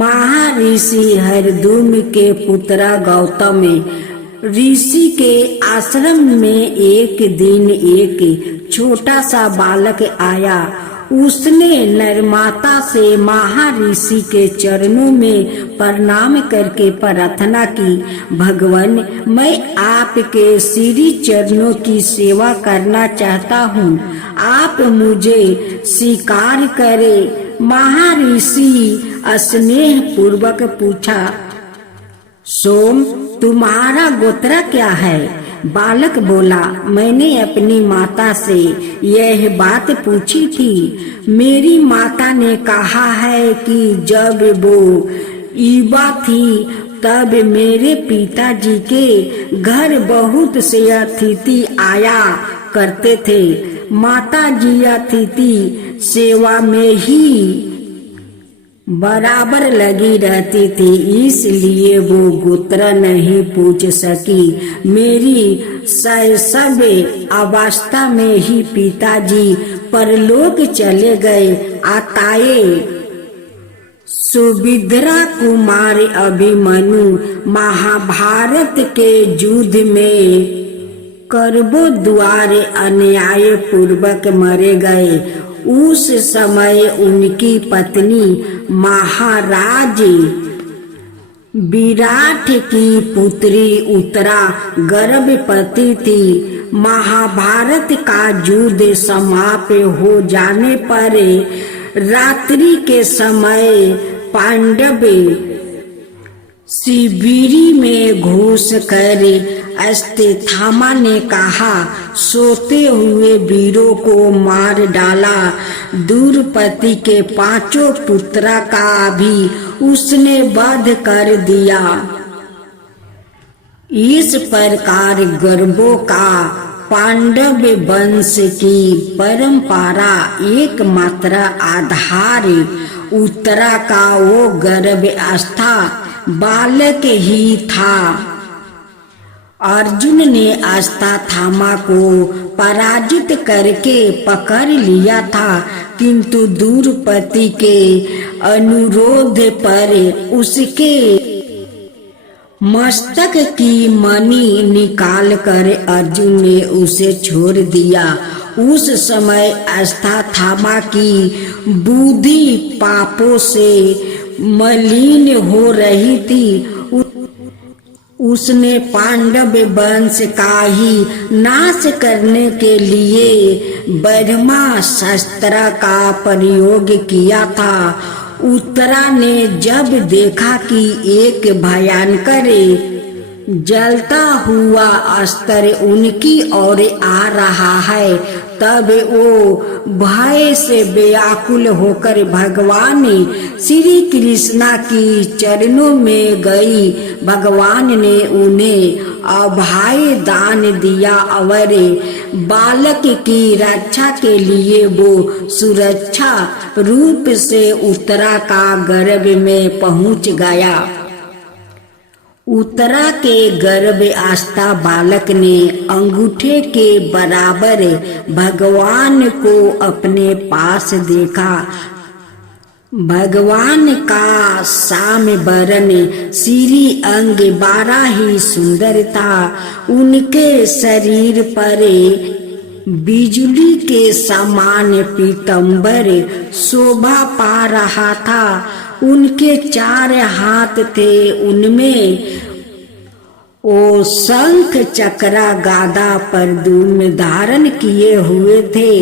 महर्षि हरदूम के पुत्र गौतम ऋषि के आश्रम में एक दिन एक छोटा सा बालक आया। उसने नरमाता से महर्षि के चरणों में प्रणाम करके प्रार्थना की, भगवान, मैं आपके श्री चरणों की सेवा करना चाहता हूँ, आप मुझे स्वीकार करें। महर्षि स्नेह पूर्वक पूछा, सोम, तुम्हारा गोत्र क्या है? बालक बोला, मैंने अपनी माता से यह बात पूछी थी। मेरी माता ने कहा है कि जब वो युवा थी तब मेरे पिताजी के घर बहुत से अतिथि आया करते थे। माता जी अतिथि सेवा में ही बराबर लगी रहती थी, इसलिए वो गोत्र नहीं पूछ सकी। मेरी शैशव अवस्था में ही पिताजी परलोक चले गए। आताए सुभद्रा कुमार अभिमन्यु महाभारत के युद्ध में कौरवों द्वारा अन्याय पूर्वक मारे गए। उस समय उनकी पत्नी महाराज विराट की पुत्री उत्तरा गर्भवती थी। महाभारत का युद्ध समाप्त हो जाने पर रात्रि के समय पांडव शिविर में घुस कर अश्वत्थामा ने कहा, सोते हुए वीरों को मार डाला। द्रौपदी के 5 पुत्रा का भी उसने वध कर दिया। इस प्रकार गौरवों का पांडव वंश की परंपरा एकमात्र आधार उत्तरा का वो गर्भावस्था बालक ही था। अर्जुन ने अश्वत्थामा को पराजित करके पकड़ लिया था, किंतु द्रौपदी के अनुरोध पर उसके मस्तक की मणि निकाल कर अर्जुन ने उसे छोड़ दिया। उस समय अश्वत्थामा की बुद्धि पापों से मलिन हो रही थी। उसने पांडव वंश का ही नाश करने के लिए ब्रह्मास्त्र का प्रयोग किया था। उत्तरा ने जब देखा कि एक भयंकर जलता हुआ अस्त्र उनकी ओर आ रहा है, तब वो भय से व्याकुल होकर भगवान श्री कृष्णा की चरणों में गई। भगवान ने उन्हें अभय दान दिया और बालक की रक्षा के लिए वो सुरक्षा रूप से उत्तरा का गर्भ में पहुंच गया। उत्तरा के गर्भावस्था बालक ने अंगूठे के बराबर भगवान को अपने पास देखा। भगवान का श्याम वरण श्री अंग बड़ा ही सुंदर था। उनके शरीर पर बिजली के समान पीतांबर शोभा पा रहा था। उनके 4 हाथ थे, उनमें वो शंख चक्रा गादा पर धारण किए हुए थे।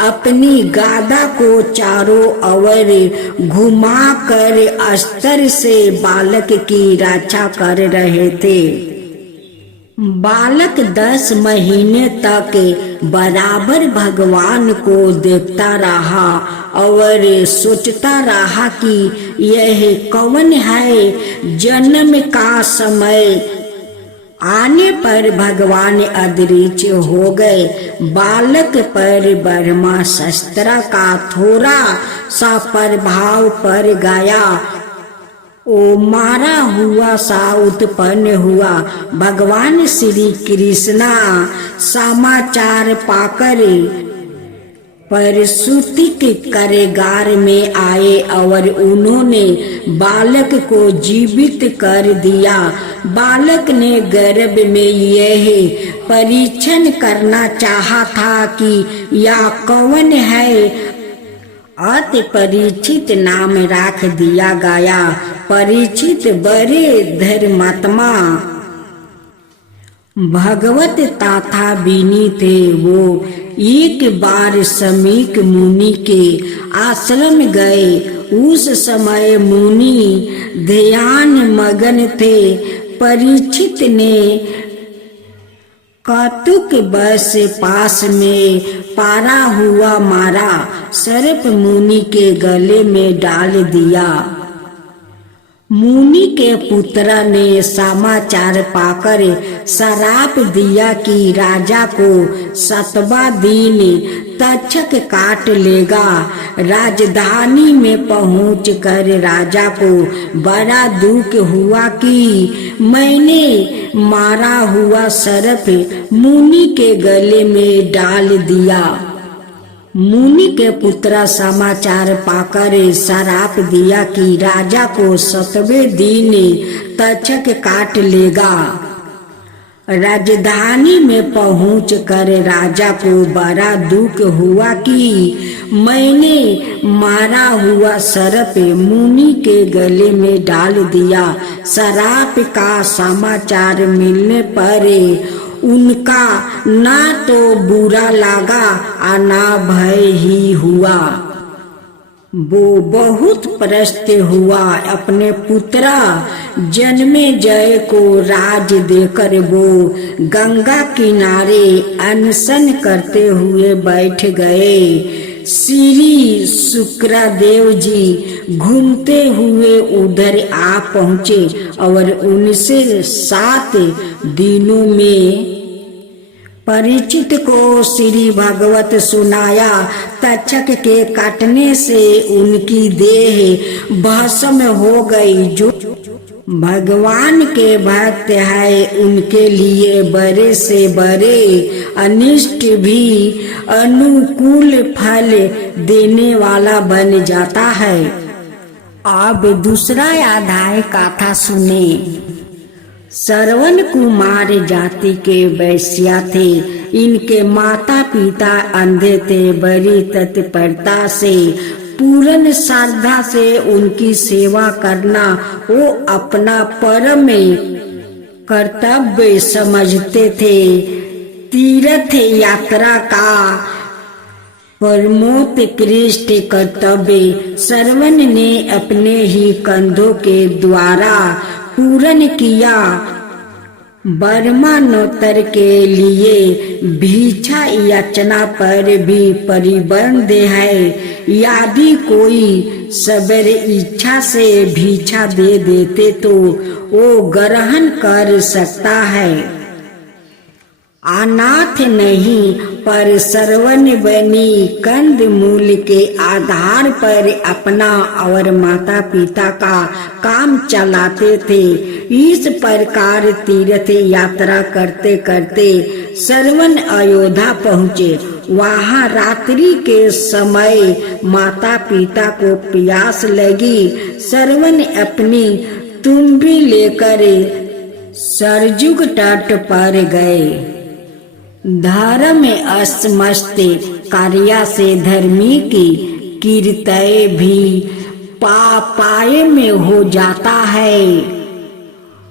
अपनी गादा को चारों ओर घुमा कर अस्त्र से बालक की रक्षा कर रहे थे। बालक 10 महीने तक बराबर भगवान को देखता रहा और सोचता रहा कि यह कौन है। जन्म का समय आने पर भगवान अदृश्य हो गए। बालक पर ब्रह्मास्त्र का थोड़ा सा प्रभाव पड़ गया। ओ मारा हुआ सा उत्पन्न हुआ। भगवान श्री कृष्णा समाचार पाकर प्रसूति के कारागार में आए और उन्होंने बालक को जीवित कर दिया। बालक ने गर्भ में यह परीक्षण करना चाहा था कि यह कौन है। अत परीक्षित नाम रख दिया गया। परीक्षित बड़े धर्मात्मा भगवत तथा विनी थे। वो एक बार समीक मुनि के आश्रम गए। उस समय मुनि ध्यान मगन थे। परीक्षित ने कौतुक बस पास में पारा हुआ मारा सर्प मुनि के गले में डाल दिया। मुनि के पुत्र ने समाचार पाकर श्राप दिया कि राजा को 7वां दिन तक्षक काट लेगा। राजधानी में पहुंचकर राजा को बड़ा दुख हुआ कि मैंने मारा हुआ सर्प मुनि के गले में डाल दिया। मुनि के पुत्र समाचार पाकर श्राप दिया कि राजा को 7वें दिन तक्षक काट लेगा। राजधानी में पहुंचकर राजा को बड़ा दुख हुआ कि मैंने मारा हुआ सर्प मुनि के गले में डाल दिया। श्राप का समाचार मिलने पर उनका ना तो बुरा लगा और ना भय ही हुआ। वो बहुत प्रसन्न हुआ। अपने पुत्र जन्मे जय को राज देकर वो गंगा किनारे अनशन करते हुए बैठ गए। श्री शुक्रदेव जी घूमते हुए उधर आ पहुँचे और उनसे 7 दिनों में परीक्षित को श्री भगवत सुनाया। तक्षक के काटने से उनकी देह भस्म हो गई। जो भगवान के भक्त है उनके लिए बड़े से बड़े अनिष्ट भी अनुकूल फल देने वाला बन जाता है। अब दूसरा अध्याय कथा सुने। श्रवण कुमार जाति के वैश्या थे। इनके माता पिता अंधे थे। बड़ी तत्परता से पूर्ण श्रद्धा से उनकी सेवा करना वो अपना परम कर्तव्य समझते थे। तीर्थ यात्रा का परमोत्कृष्ट कर्तव्य श्रवण ने अपने ही कंधों के द्वारा पूर्ण किया। बर्मानोत्तर के लिए भिक्षा याचना पर भी प्रतिबंध है। यदि कोई सबर इच्छा से भिक्षा दे देते तो वो ग्रहण कर सकता है। अनाथ नहीं पर श्रवण बनी कंद मूल के आधार पर अपना और माता पिता का काम चलाते थे। इस प्रकार तीर्थ यात्रा करते करते श्रवण अयोध्या पहुँचे। वहाँ रात्रि के समय माता पिता को प्यास लगी। श्रवण अपनी तुम्बी लेकर सरजुग तट पर गए। धर्म असमस्त कार्य से धर्मी की कीर्तय भी पापाय में हो जाता है।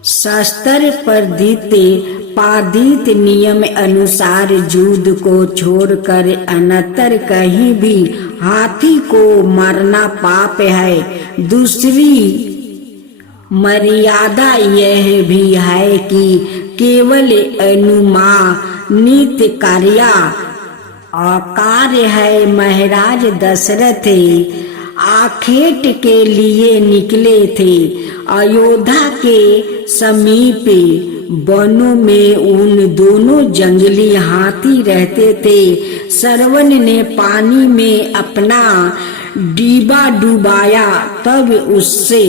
शास्त्र पादित नियम अनुसार युद्ध को छोड़कर अन्यत्र कहीं भी हाथी को मारना पाप है। दूसरी मर्यादा यह भी है कि केवल अनुमानित कार्य अकार्य है। महाराज दशरथ आखेट के लिए निकले थे। अयोध्या के समीप वनों में उन दोनों जंगली हाथी रहते थे। श्रवण ने पानी में अपना डिब्बा डुबाया। तब उससे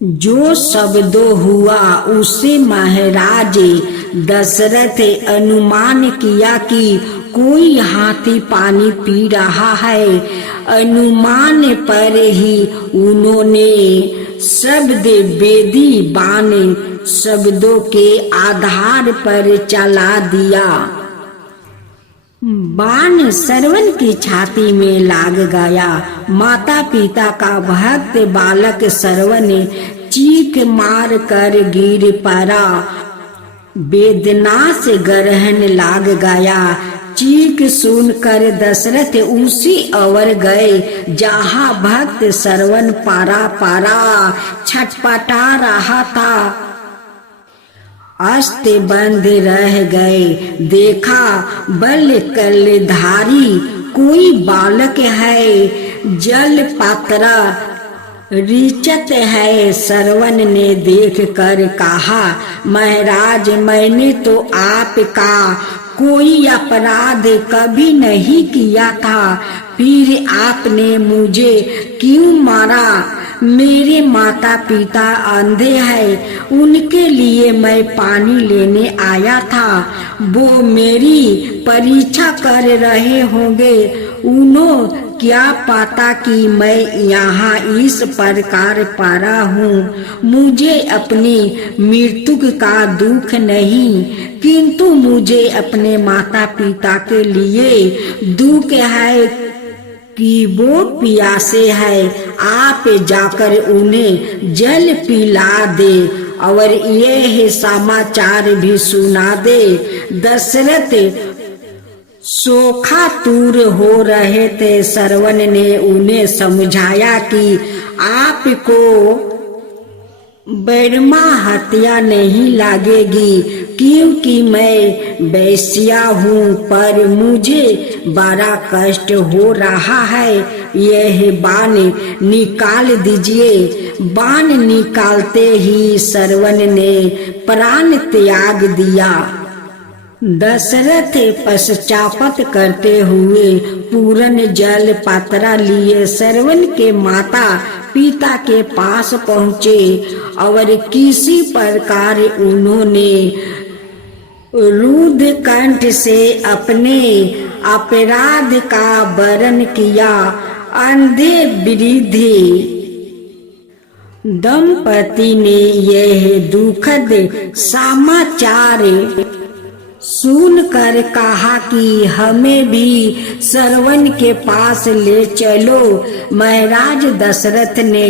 जो शब्द हुआ उसे महाराज दशरथ अनुमान किया कि कोई हाथी पानी पी रहा है। अनुमान पर ही उन्होंने शब्द वेदी बाण शब्दों के आधार पर चला दिया। बाण श्रवण की छाती में लाग गया। माता पिता का भक्त बालक श्रवण चीख मार कर गिर पड़ा। वेदना से ग्रहण लाग गया। चीख सुनकर दशरथ उसी ओर गए जहाँ भक्त श्रवण पारा पारा छटपटा रहा था। अस्त बंद रह गए। देखा बल कलधारी कोई बालक है, जल पात्रा रिचत है। श्रवण ने देख कर कहा, महाराज मैंने तो आपका कोई अपराध कभी नहीं किया था, फिर आपने मुझे क्यों मारा? मेरे माता पिता अंधे हैं, उनके लिए मैं पानी लेने आया था। वो मेरी परीक्षा कर रहे होंगे। उन्हों क्या पता कि मैं यहाँ इस प्रकार पड़ा हूँ। मुझे अपनी मृत्यु का दुख नहीं, किंतु मुझे अपने माता पिता के लिए दुख है कि वो प्यासे है। आप जाकर उन्हें जल पिला दे और ये समाचार भी सुना दे। दशरथ शोकातुर हो रहे थे। श्रवण ने उन्हें समझाया कि आपको बैरमा हत्या नहीं लगेगी, क्योंकि मैं वैश्या हूँ, पर मुझे बड़ा कष्ट हो रहा है। यह बाण निकाल दीजिए। बाण निकालते ही श्रवण ने प्राण त्याग दिया। दशरथ पश्चाताप करते हुए पूर्ण जल पात्रा लिए श्रवण के माता पिता के पास पहुँचे और किसी प्रकार उन्होंने रुद्ध कंठ से अपने अपराध का वर्णन किया। अंधे वृद्ध दंपति ने यह दुखद समाचार सुनकर कहा कि हमें भी श्रवण के पास ले चलो। महाराज दशरथ ने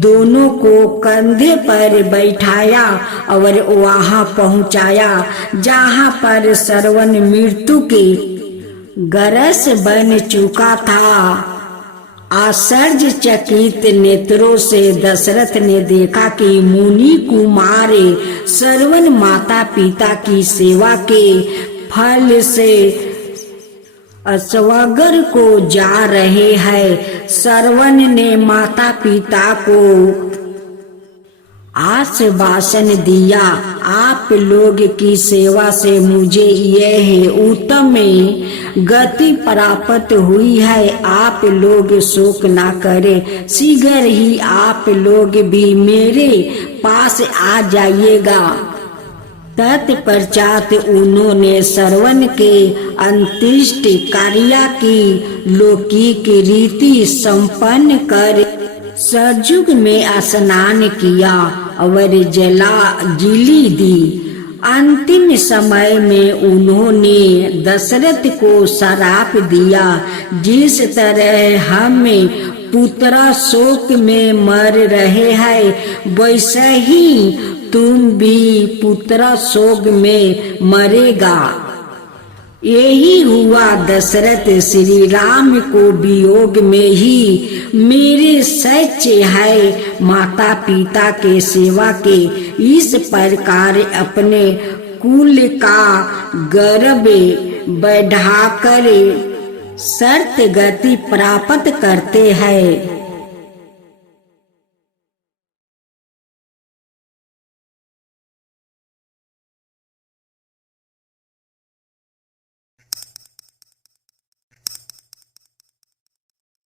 दोनों को कंधे पर बैठाया और वहां पहुंचाया जहां पर श्रवण मृत्यु के ग्रस बन चुका था। आश्चर्यचकित नेत्रों से दशरथ ने देखा कि मुनि कुमार श्रवण माता पिता की सेवा के फल से अस्वर्ग को जा रहे हैं। श्रवण ने माता पिता को आश्वासन दिया, आप लोग की सेवा से मुझे यह उत्तम गति प्राप्त हुई है। आप लोग शोक ना करें, शीघ्र ही आप लोग भी मेरे पास आ जाइएगा। तत्पश्चात उन्होंने श्रवण के अंत्येष्ट कार्य की लौकिक रीति संपन्न कर सरयुग में स्नान किया और जली दी। अंतिम समय में उन्होंने दशरथ को श्राप दिया, जिस तरह हम पुत्र शोक में मर रहे हैं, वैसे ही तुम भी पुत्र शोक में मरेगा। यही हुआ। दशरथ श्री राम को वियोग में ही मेरे सच्चे है माता पिता के सेवा के इस प्रकार अपने कुल का गर्व बढ़ाकर शर्त गति प्राप्त करते हैं।